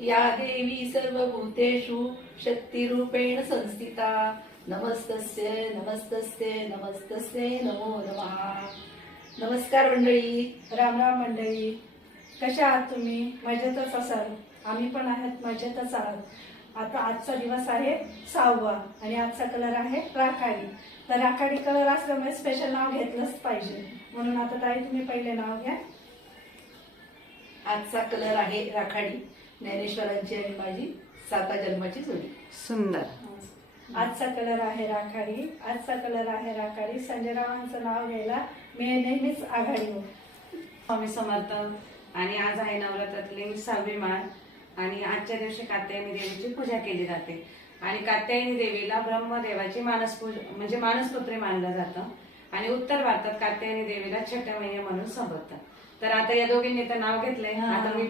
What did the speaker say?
या देवी सर्वभूतेषु शक्तिरूपेण संस्थिता। नमस्तस्य नमस्तस्य नमस्तस्य नमो नमः। नमस्कार मंडळी राम राम मंडळी। कशा आहात तुम्ही? मजेतच असाल? आम्ही पण आहेत मजेतच आहात. आता आजचा दिवस आहे सहावा आणि आजचा कलर आहे राखाडी. तर राखाडी कलर असल्यामुळे स्पेशल नाव घेतलंच पाहिजे. म्हणून आता ताई तुम्ही पहिले नाव घ्या. आजचा कलर आहे राखाडी. ज्ञानेश्वरांची आणि माझी साता जन्माची जोडी. सुंदर. आजचा कलर आहे राखाडी. आजचा कलर आहे राखाडी. संजय रावांचं नाव घ्यायला मी नेहमीच आघाडीवर स्वामी समर्थ. आणि आज आहे नवरात्रातली सहावी माळ. आणि आजच्या दिवशी कात्यायनी देवीची पूजा केली जाते. आणि कात्यायनी देवीला ब्रह्मदेवाची मानसपूज म्हणजे मानसपुत्री मानलं जातं. आणि उत्तर भारतात कात्यायनी देवीला छठ महिने म्हणून संबोधतात तर आता या दोघींनी तर नाव घेतलंय हा. आता मी